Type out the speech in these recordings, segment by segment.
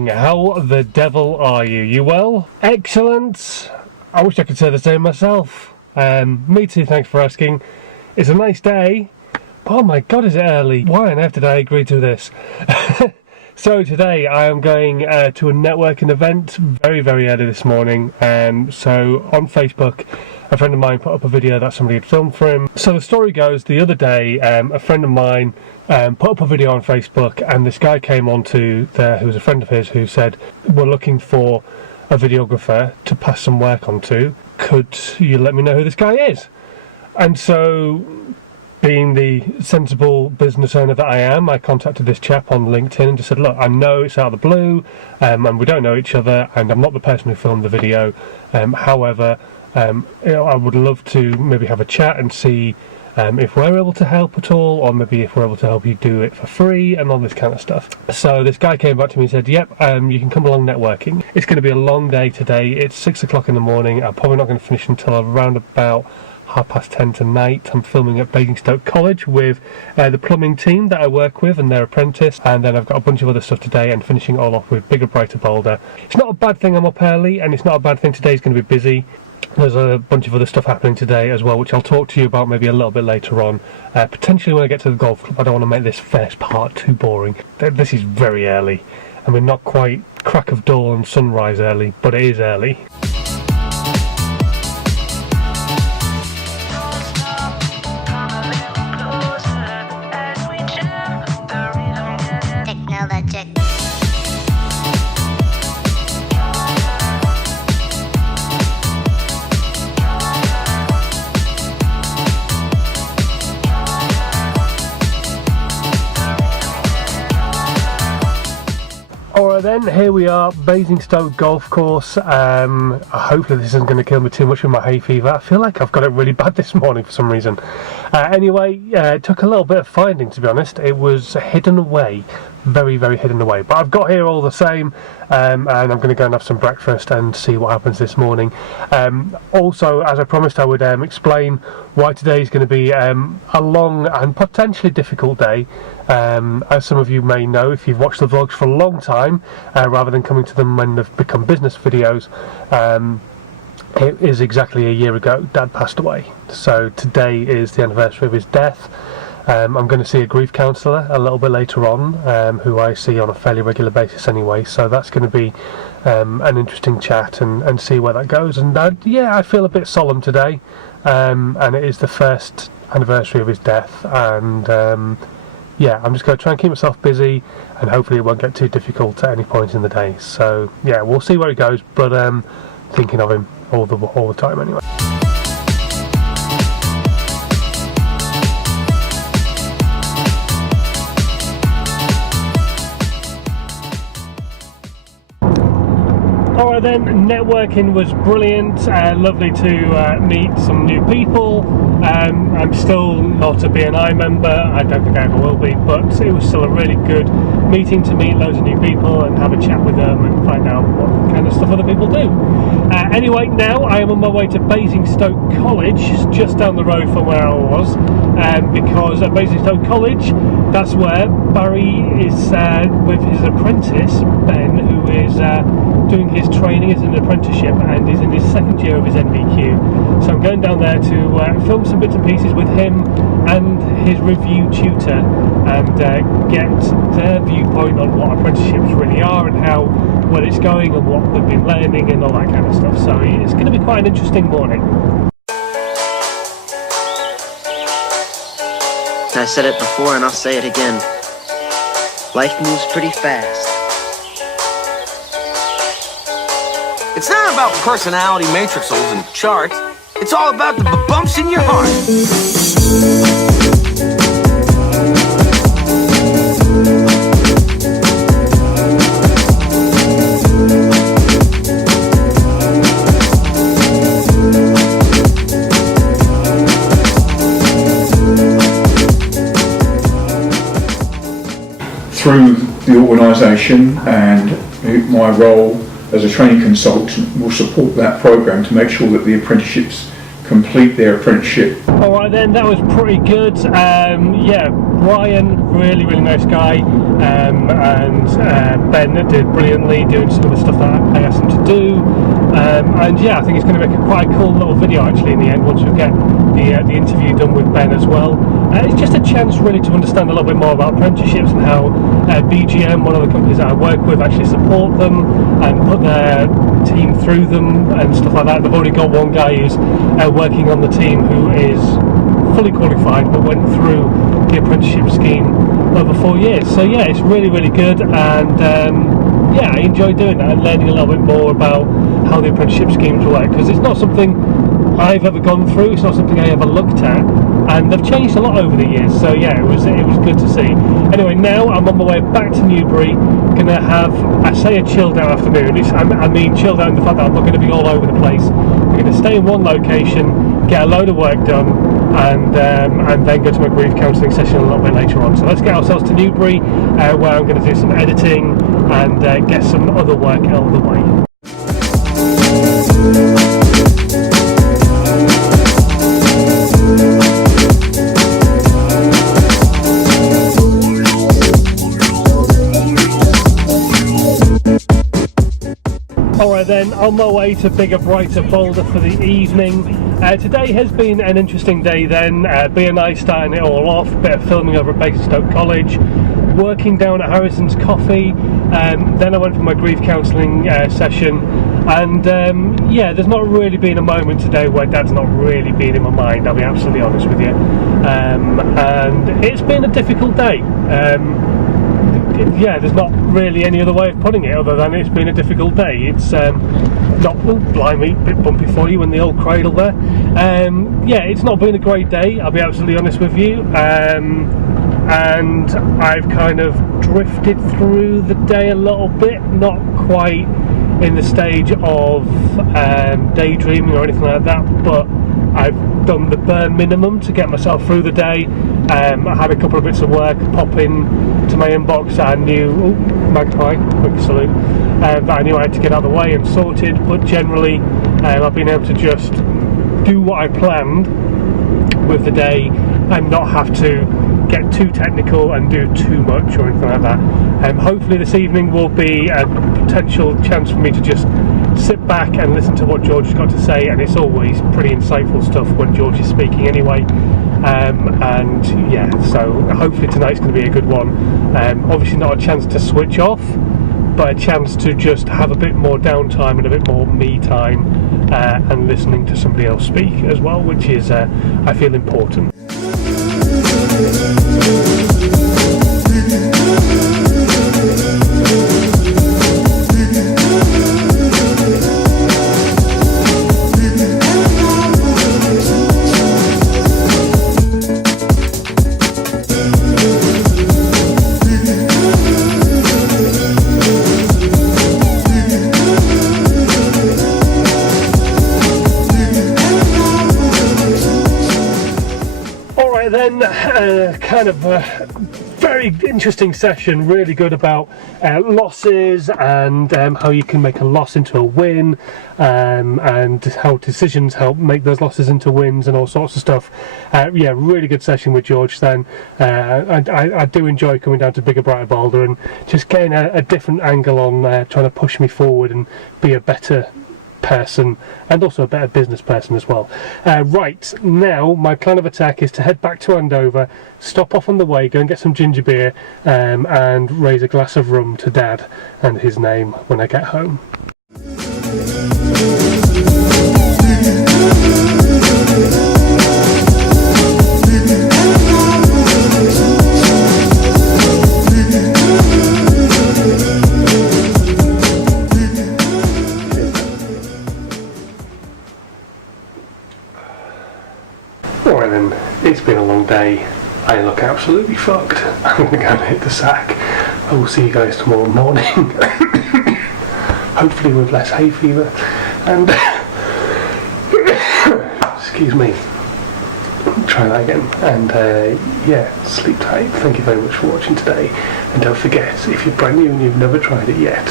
morning. How the devil are you? You well? Excellent. I wish I could say the same myself. Me too, thanks for asking. It's a nice day. Oh my god, is it early? Why on earth did I agree to this? So today I am going to a networking event very early this morning. So on Facebook, a friend of mine put up a video that somebody had filmed for him. So the story goes, the other day a friend of mine put up a video on Facebook, and this guy came onto there who was a friend of his who said, we're looking for a videographer to pass some work on to. Could you let me know who this guy is? And so, being the sensible business owner that I am, I contacted this chap on LinkedIn and just said, look, I know it's out of the blue, and we don't know each other, and I'm not the person who filmed the video. However, I would love to maybe have a chat and see if we're able to help at all, or maybe if we're able to help you do it for free and all this kind of stuff. So this guy came back to me and said, yep, you can come along networking. It's going to be a long day today. It's 6 o'clock in the morning. I'm probably not going to finish until around about 10:30 tonight. I'm filming at Basingstoke College with the plumbing team that I work with and their apprentice, and then I've got a bunch of other stuff today and finishing it all off with Bigger, Brighter, Bolder. It's not a bad thing I'm up early, and it's not a bad thing today's going to be busy. There's a bunch of other stuff happening today as well, which I'll talk to you about maybe a little bit later on. Potentially when I get to the golf club. I don't want to make this first part too boring. This is very early. I mean, not quite crack of dawn, sunrise early, but it is early. Alright then, here we are, Basingstoke Golf Course. Hopefully this isn't going to kill me too much with my hay fever. I feel like I've got it really bad this morning for some reason. Anyway, it took a little bit of finding, to be honest. It was hidden away, very hidden away. But I've got here all the same, and I'm going to go and have some breakfast and see what happens this morning. Also, as I promised, I would explain why today is going to be a long and potentially difficult day. As some of you may know, if you've watched the vlogs for a long time, rather than coming to them when they've become business videos, it is exactly a year ago Dad passed away. So today is the anniversary of his death. I'm going to see a grief counsellor a little bit later on, who I see on a fairly regular basis anyway, so that's going to be an interesting chat and see where that goes. And yeah, I feel a bit solemn today, and it is the first anniversary of his death, and yeah, I'm just going to try and keep myself busy, and hopefully it won't get too difficult at any point in the day. So yeah, we'll see where it goes, but thinking of him all the time anyway. Alright then, networking was brilliant, lovely to meet some new people. I'm still not a BNI member, I don't think I ever will be, but it was still a really good meeting to meet loads of new people and have a chat with them and find out what kind of stuff other people do. Anyway, now I am on my way to Basingstoke College, just down the road from where I was, because at Basingstoke College, that's where Barry is with his apprentice, Ben, who is doing his training as an apprenticeship and is in his second year of his NVQ. So I'm going down there to film some bits and pieces with him and his review tutor, and get their viewpoint on what apprenticeships really are and how well it's going and what they've been learning and all that kind of stuff. So it's going to be quite an interesting morning. I said it before and I'll say it again. Life moves pretty fast. It's not about personality matrixels and charts. It's all about the bumps in your heart. Through the organisation and my role as a training consultant will support that programme to make sure that the apprenticeships complete their apprenticeship. Alright then, that was pretty good. Yeah, Brian, really nice guy. and Ben did brilliantly doing some of the stuff that I asked him to do, and yeah, I think it's going to make quite a cool little video actually in the end once we get the interview done with Ben as well. It's just a chance really to understand a little bit more about apprenticeships and how BGM, one of the companies that I work with, actually support them and put their team through them and stuff like that. They've already got one guy who's working on the team who is fully qualified but went through the apprenticeship scheme over 4 years. So yeah, it's really good, and yeah, I enjoy doing that and learning a little bit more about how the apprenticeship schemes work, because it's not something I've ever gone through, it's not something I ever looked at, and they've changed a lot over the years. So yeah, it was good to see. Anyway, now I'm on my way back to Newbury. Gonna have, I say, a chilled out afternoon. I mean chilled out in the fact that I'm not going to be all over the place. I'm going to stay in one location, get a load of work done, and then go to my grief counselling session a little bit later on. So let's get ourselves to Newbury, where I'm going to do some editing and get some other work out of the way. Alright then, on my way to bigger, brighter, bolder for the evening. Today has been an interesting day then, B&I starting it all off, bit of filming over at Basingstoke College, working down at Harrison's Coffee, then I went for my grief counselling session, and yeah, there's not really been a moment today where Dad's not really been in my mind, I'll be absolutely honest with you, and it's been a difficult day. Yeah, there's not really any other way of putting it other than it's been a difficult day. It's not, oh, blimey, a bit bumpy for you in the old cradle there. Yeah, it's not been a great day, I'll be absolutely honest with you, and I've kind of drifted through the day a little bit, not quite in the stage of daydreaming or anything like that, but I've done the bare minimum to get myself through the day. I had a couple of bits of work pop in to my inbox that I knew, oh, magpie, quick salute, that I knew I had to get out of the way and sorted, but generally I've been able to just do what I planned with the day and not have to get too technical and do too much or anything like that. Hopefully this evening will be a potential chance for me to just sit back and listen to what George has got to say, and it's always pretty insightful stuff when George is speaking anyway. And yeah, so hopefully tonight's going to be a good one. Obviously not a chance to switch off, but a chance to just have a bit more downtime and a bit more me time, and listening to somebody else speak as well, which is I feel important. Then kind of a very interesting session, really good about losses and how you can make a loss into a win, and how decisions help make those losses into wins and all sorts of stuff. Yeah, really good session with George then. I do enjoy coming down to bigger, brighter, bolder and just getting a different angle on trying to push me forward and be a better person and also a better business person as well. Right, now my plan of attack is to head back to Andover, stop off on the way, go and get some ginger beer, and raise a glass of rum to Dad and his name when I get home. Alright then, it's been a long day. I look absolutely fucked. I'm going to go and hit the sack. I will see you guys tomorrow morning. Hopefully with less hay fever. And excuse me. Try that again. And yeah, sleep tight. Thank you very much for watching today. And don't forget, if you're brand new and you've never tried it yet,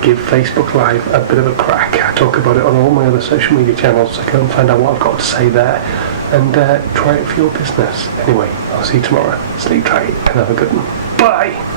give Facebook Live a bit of a crack. I talk about it on all my other social media channels, so go and find out what I've got to say there. And try it for your business. Anyway, I'll see you tomorrow. Sleep tight and have a good one. Bye!